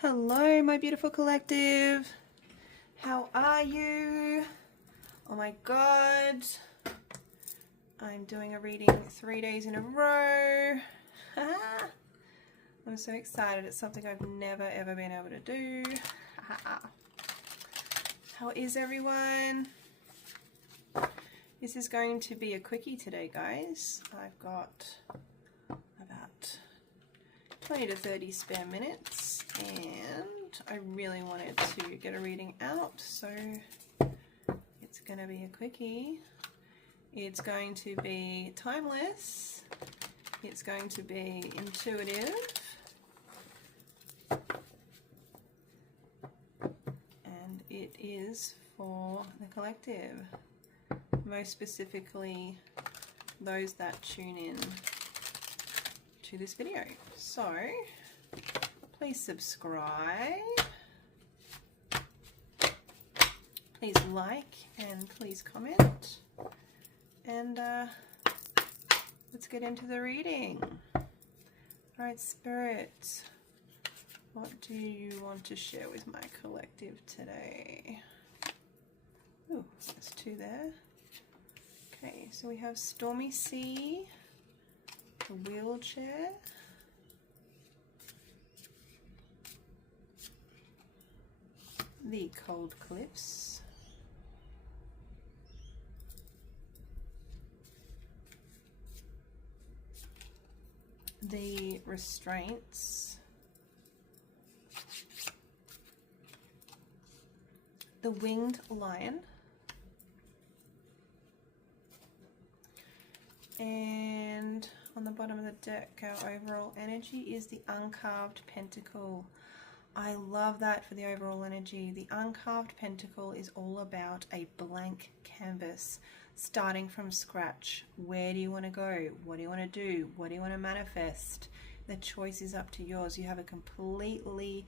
Hello, my beautiful collective. How are you? Oh my God. I'm doing a reading 3 days in a row. I'm so excited. It's something I've never ever been able to do. How is everyone? This is going to be a quickie today, guys. I've got about 20 to 30 spare minutes and I really wanted to get a reading out, so it's going to be a quickie. It's going to be timeless. It's going to be intuitive. And it is for the collective. Most specifically, those that tune in to this video. So please subscribe, please like, and please comment, and let's get into the reading. Alright, Spirit, what do you want to share with my collective today? Ooh, there's two there. Okay, so we have Stormy Sea, the wheelchair, the cold cliffs, the restraints, the winged lion, and on the bottom of the deck, our overall energy is the uncarved pentacle. I love that for the overall energy. The uncarved pentacle is all about a blank canvas, starting from scratch. Where do you want to go? What do you want to do? What do you want to manifest? The choice is up to yours. You have a completely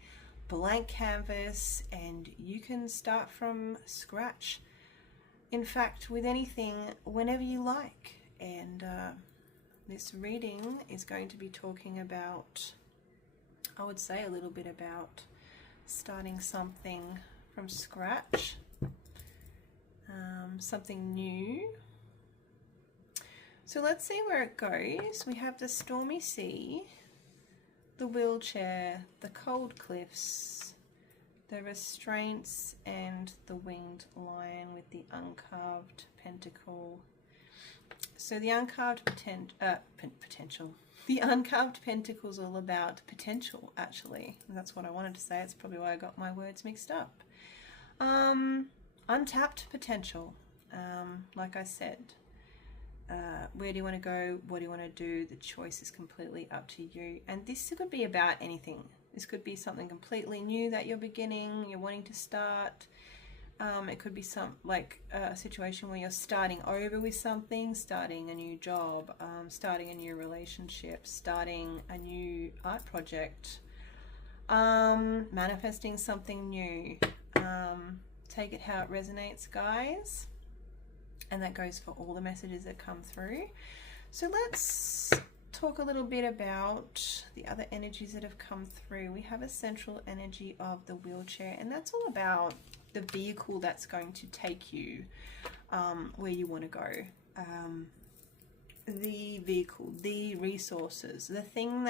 blank canvas and you can start from scratch. In fact, with anything, whenever you like. And this reading is going to be talking about, I would say, a little bit about starting something from scratch, something new. So let's see where it goes. We have the stormy sea, the wheelchair, the cold cliffs, the restraints, and the winged lion with the uncarved pentacle. So the uncarved potential. The uncarved pentacle is all about potential, actually. And that's what I wanted to say. It's probably why I got my words mixed up. Untapped potential. Like I said, where do you want to go? What do you want to do? The choice is completely up to you. And this could be about anything. This could be something completely new that you're beginning, you're wanting to start. It could be a situation where you're starting over with something, starting a new job, starting a new relationship, starting a new art project, manifesting something new. Take it how it resonates, guys. And that goes for all the messages that come through. So let's talk a little bit about the other energies that have come through. We have a central energy of the wheelchair, and that's all about the vehicle that's going to take you where you want to go. The vehicle, the resources, the thing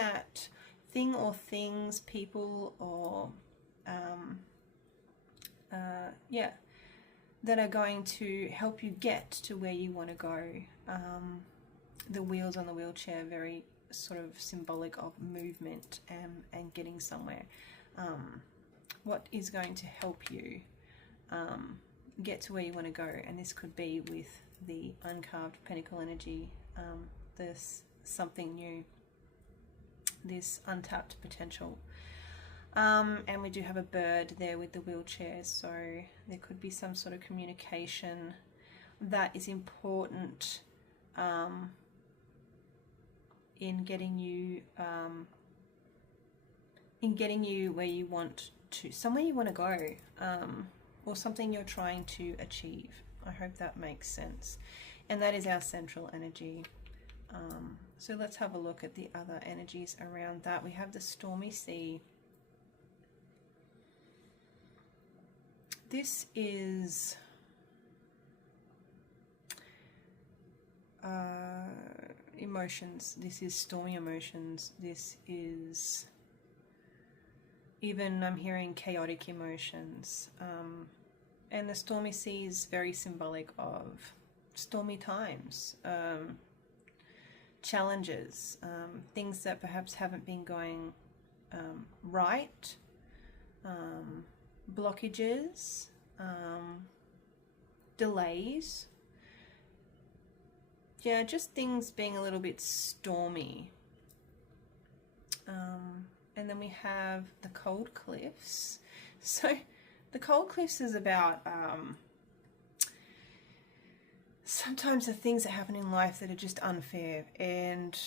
or things, people, or that are going to help you get to where you want to go. The wheels on the wheelchair, very sort of symbolic of movement and getting somewhere. What is going to help you get to where you want to go? And this could be with the uncarved pentacle energy, this something new, this untapped potential. And we do have a bird there with the wheelchair, so there could be some sort of communication that is important in getting you where you want to, somewhere you want to go, or something you're trying to achieve. I hope that makes sense. And that is our central energy. So let's have a look at the other energies around that. We have the stormy sea. this is emotions. This is stormy emotions. This is even, I'm hearing chaotic emotions. And the stormy sea is very symbolic of stormy times, challenges, things that perhaps haven't been going right, blockages, delays. Yeah, just things being a little bit stormy. And then we have the cold cliffs. So the cold cliffs is about sometimes the things that happen in life that are just unfair, and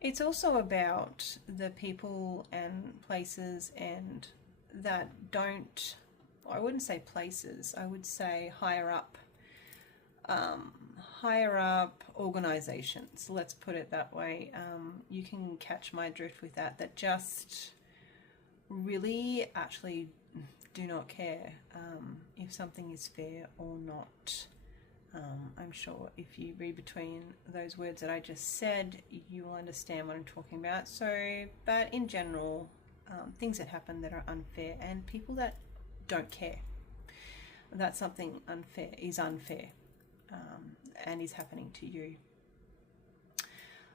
it's also about the people and places and that don't, I wouldn't say places, I would say higher up organizations, let's put it that way. You can catch my drift with that, that just really actually do not care if something is fair or not. I'm sure if you read between those words that I just said, you will understand what I'm talking about. So, but in general, things that happen that are unfair, and people that don't care that something unfair is unfair, and is happening to you.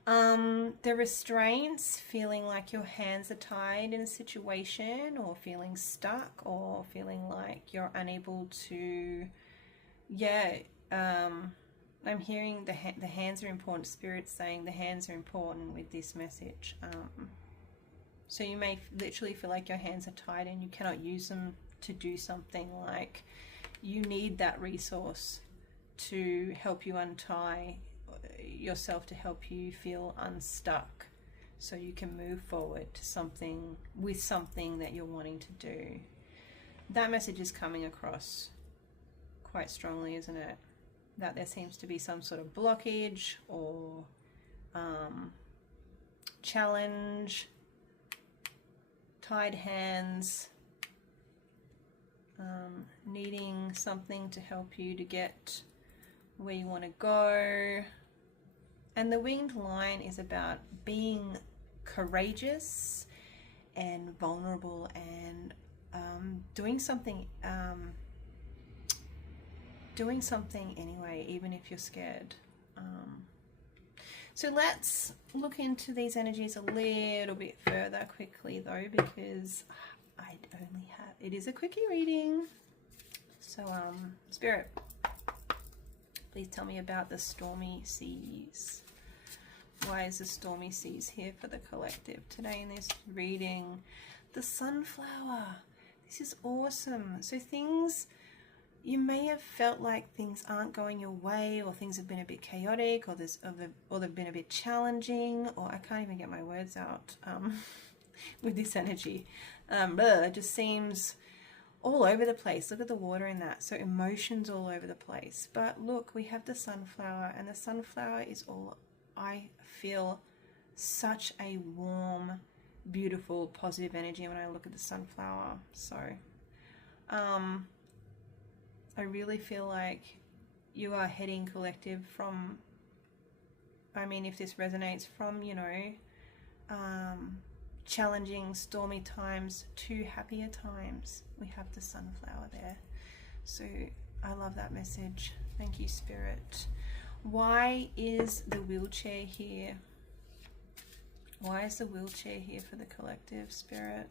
The restraints, feeling like your hands are tied in a situation, or feeling stuck, or feeling like you're unable to, I'm hearing the hands are important. Spirit's saying the hands are important with this message. So you may literally feel like your hands are tied and you cannot use them to do something, like you need that resource to help you untie yourself, to help you feel unstuck, so you can move forward to something, with something that you're wanting to do. That message is coming across quite strongly, isn't it? That there seems to be some sort of blockage or challenge, tied hands, needing something to help you to get where you want to go. And the winged lion is about being courageous and vulnerable, and doing something anyway, even if you're scared. So let's look into these energies a little bit further quickly though, because it is a quickie reading. So Spirit, please tell me about the stormy seas. Why is the stormy seas here for the collective today in this reading? The sunflower. This is awesome. So things, you may have felt like things aren't going your way, or things have been a bit chaotic, or they've been a bit challenging, or I can't even get my words out with this energy. It just seems all over the place. Look at the water in that. So emotions all over the place. But look, we have the sunflower, and the sunflower is all, I feel such a warm, beautiful, positive energy when I look at the sunflower. So I really feel like you are heading, collective, from, I mean, if this resonates, from, you know, challenging, stormy times to happier times. We have the sunflower there. So I love that message. Thank you, Spirit. Why is the wheelchair here? Why is the wheelchair here for the collective, Spirit?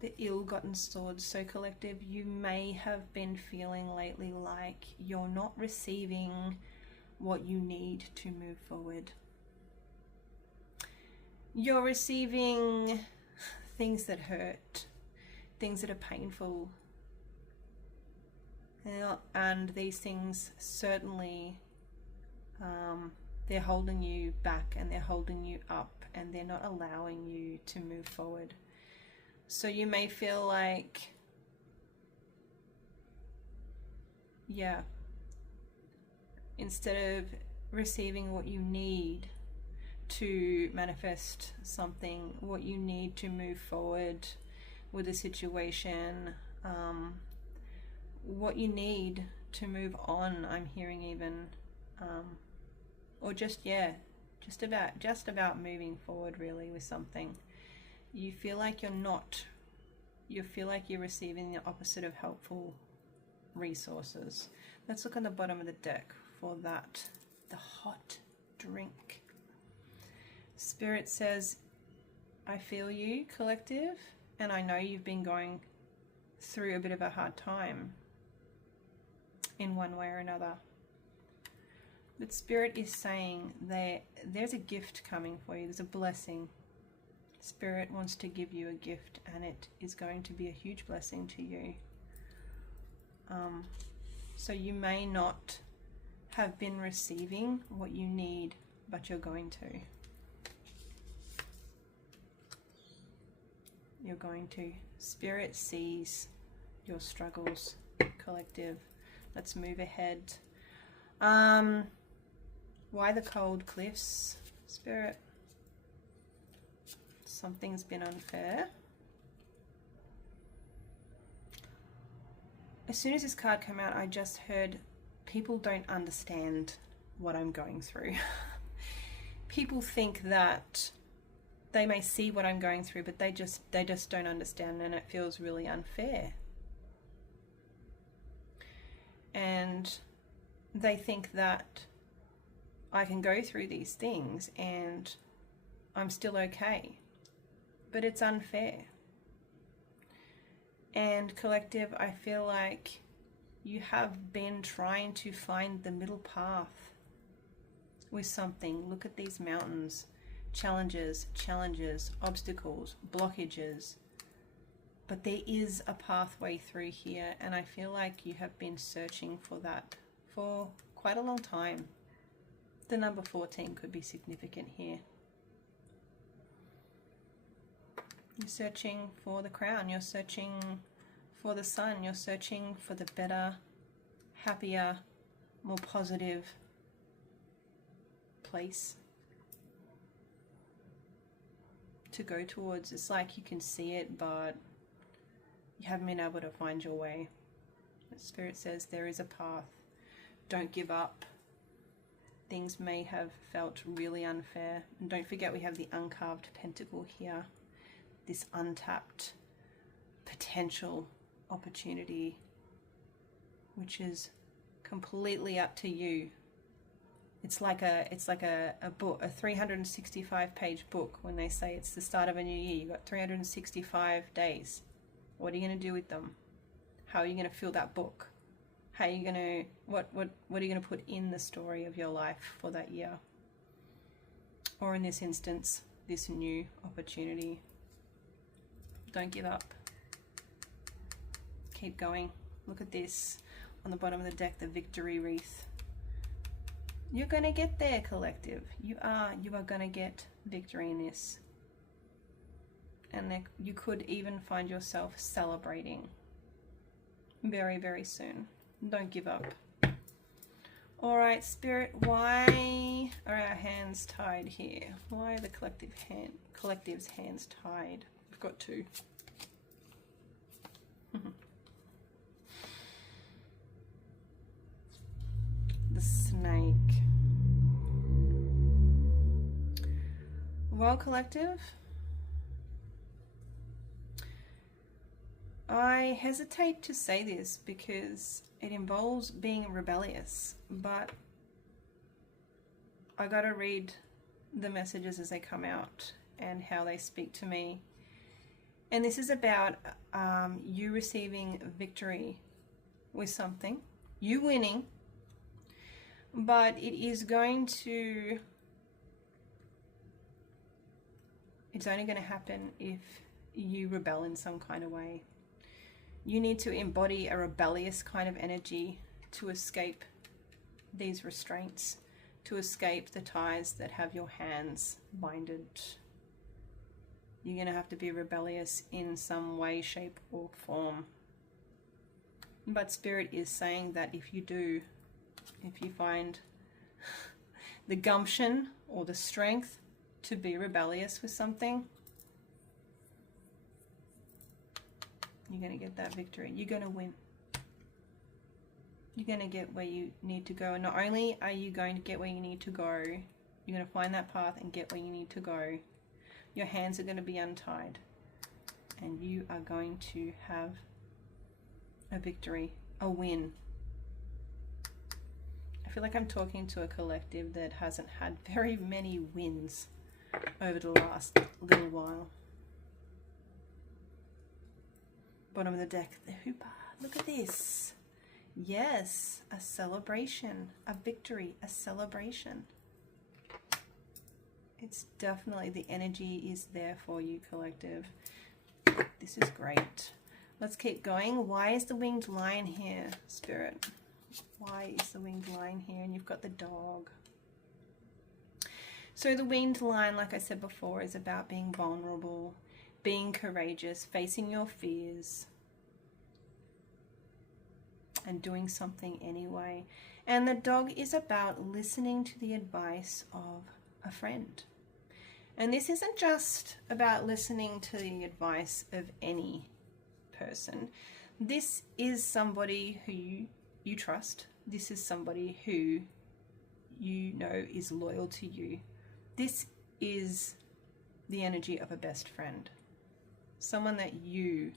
The ill-gotten swords. So collective, you may have been feeling lately like you're not receiving what you need to move forward. You're receiving things that hurt, things that are painful. And these things certainly, they're holding you back, and they're holding you up, and they're not allowing you to move forward. So you may feel like, instead of receiving what you need to manifest something, what you need to move forward, with the situation, what you need to move on, I'm hearing even, or just, yeah, just about moving forward really with something. You feel like you feel like you're receiving the opposite of helpful resources. Let's look on the bottom of the deck for that, the hot drink. Spirit says, I feel you, collective, and I know you've been going through a bit of a hard time in one way or another. But Spirit is saying there's a gift coming for you. There's a blessing. Spirit wants to give you a gift, and it is going to be a huge blessing to you. So you may not have been receiving what you need, but you're going to. You're going to. Spirit sees your struggles, collective. Let's move ahead. Why the cold cliffs, Spirit? Something's been unfair. As soon as this card came out, I just heard people don't understand what I'm going through. People think that they may see what I'm going through, but they just don't understand, and it feels really unfair. And they think that I can go through these things and I'm still okay, but it's unfair. And collective, I feel like you have been trying to find the middle path with something. Look at these mountains, challenges, obstacles, blockages. But there is a pathway through here, and I feel like you have been searching for that for quite a long time. The number 14 could be significant here. You're searching for the crown, you're searching for the sun, you're searching for the better, happier, more positive place to go towards. It's like you can see it, but you haven't been able to find your way. The Spirit says there is a path. Don't give up. Things may have felt really unfair. And don't forget we have the uncarved pentacle here. This untapped potential opportunity, which is completely up to you. It's like a book, a 365-page book. When they say it's the start of a new year, you've got 365 days. What are you going to do with them? How are you going to fill that book? How are you going to what are you going to put in the story of your life for that year? Or in this instance, this new opportunity. Don't give up. Keep going. Look at this on the bottom of the deck, the victory wreath. You're going to get there, collective. You are going to get victory in this. And you could even find yourself celebrating very, very soon. Don't give up. All right, Spirit, why are our hands tied here? Why are the collective's hands tied? We've got two. The snake. Well, collective, I hesitate to say this because it involves being rebellious, but I gotta read the messages as they come out and how they speak to me. And this is about you receiving victory with something, you winning, but it is going to, it's only going to happen if you rebel in some kind of way. You need to embody a rebellious kind of energy to escape these restraints, to escape the ties that have your hands binded. You're going to have to be rebellious in some way, shape, or form. But Spirit is saying that if you do, if you find the gumption or the strength to be rebellious with something, You're going to get that victory. You're going to win. You're going to get where you need to go. And not only are you going to get where you need to go, you're going to find that path and get where you need to go. Your hands are going to be untied. And you are going to have a victory, a win. I feel like I'm talking to a collective that hasn't had very many wins over the last little while. Bottom of the deck, the hooper. Look at this. Yes, a celebration, a victory, a celebration. It's definitely, the energy is there for you, collective. This is great. Let's keep going. Why is the winged lion here, Spirit? Why is the winged lion here? And you've got the dog. So the winged lion, like I said before, is about being vulnerable, being courageous, facing your fears, and doing something anyway. And the dog is about listening to the advice of a friend. And this isn't just about listening to the advice of any person. This is somebody who you trust. This is somebody who you know is loyal to you. This is the energy of a best friend. Someone that you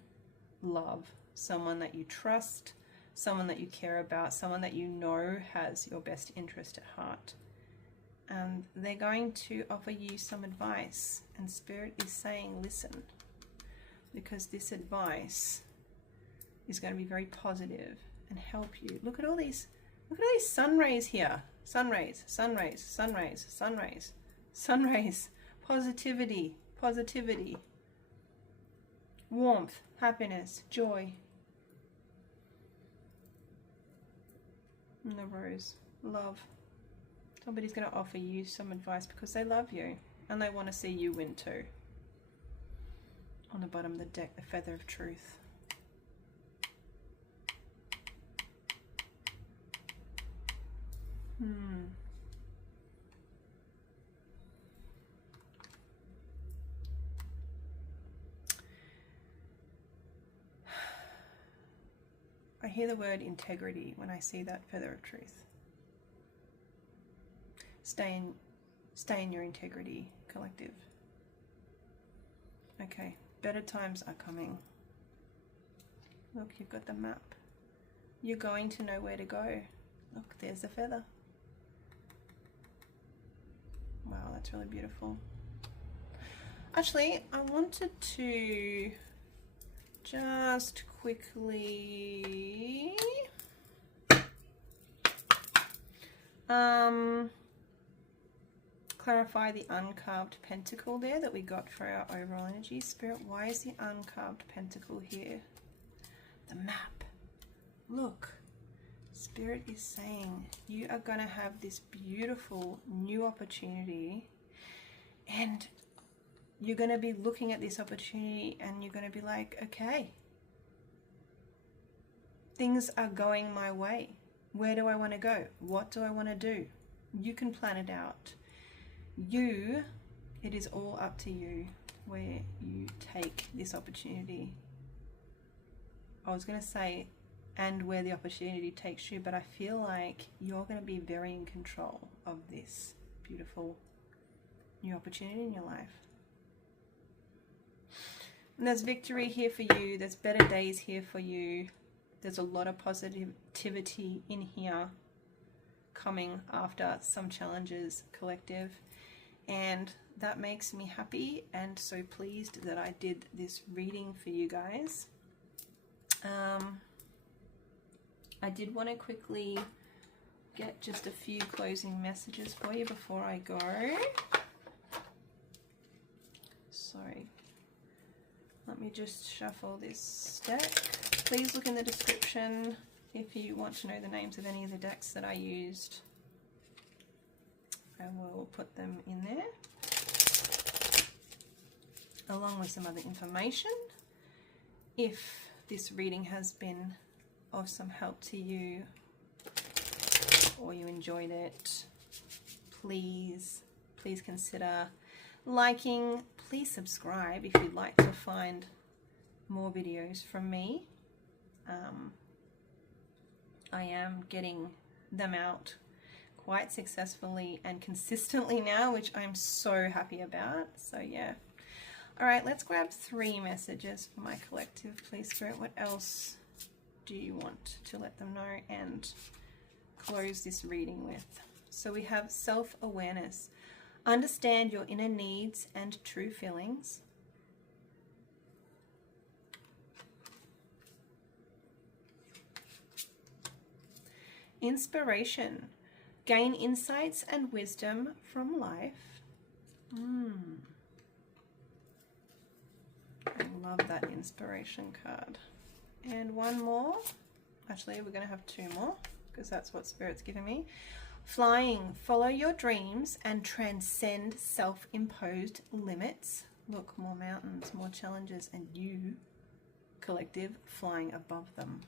love, someone that you trust, someone that you care about, someone that you know has your best interest at heart. And they're going to offer you some advice. And Spirit is saying, listen, because this advice is going to be very positive and help you. Look at all these sun rays here. Sun rays, sun rays, sun rays, sun rays, sun rays. Positivity, positivity. Warmth, happiness, joy. And the rose, love. Somebody's going to offer you some advice because they love you and they want to see you win too. On the bottom of the deck, the feather of truth. I hear the word integrity when I see that feather of truth. Stay in your integrity, collective. Okay, better times are coming. Look, you've got the map. You're going to know where to go. Look, there's the feather. Wow, that's really beautiful. Actually, I wanted to just quickly clarify the uncarved pentacle there that we got for our overall energy. Spirit, why is the uncarved pentacle here? The map. Look, Spirit is saying you are going to have this beautiful new opportunity, and you're going to be looking at this opportunity and you're going to be like, okay, things are going my way. Where do I want to go? What do I want to do? You can plan it out. It is all up to you where you take this opportunity. I was going to say, and where the opportunity takes you, but I feel like you're going to be very in control of this beautiful new opportunity in your life. And there's victory here for you. There's better days here for you. There's a lot of positivity in here coming after some challenges, collective. And that makes me happy and so pleased that I did this reading for you guys. I did want to quickly get just a few closing messages for you before I go. Sorry. Let me just shuffle this deck. Please look in the description if you want to know the names of any of the decks that I used. I will put them in there, along with some other information. If this reading has been of some help to you, or you enjoyed it, please consider liking. Please subscribe if you'd like to find more videos from me. I am getting them out quite successfully and consistently now, which I'm so happy about. So yeah. All right, let's grab 3 messages for my collective, please, Spirit. What else do you want to let them know and close this reading with? So we have self-awareness. Understand your inner needs and true feelings. Inspiration. Gain insights and wisdom from life. I love that inspiration card. And one more. Actually, we're going to have 2 more because that's what Spirit's giving me. Flying. Follow your dreams and transcend self-imposed limits. Look, more mountains, more challenges, and you, collective, flying above them.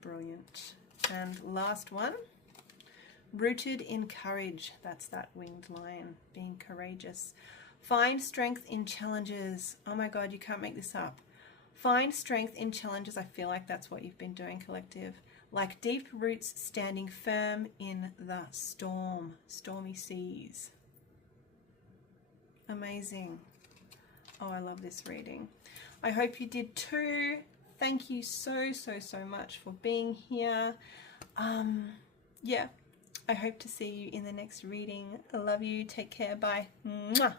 Brilliant. And last one. Rooted in courage. That's that winged lion, being courageous. Find strength in challenges. Oh my God, you can't make this up. Find strength in challenges. I feel like that's what you've been doing, collective. Like deep roots standing firm in the storm, stormy seas. Amazing. Oh, I love this reading. I hope you did too. Thank you so much for being here. Yeah, I hope to see you in the next reading. I love you. Take care. Bye. Mwah.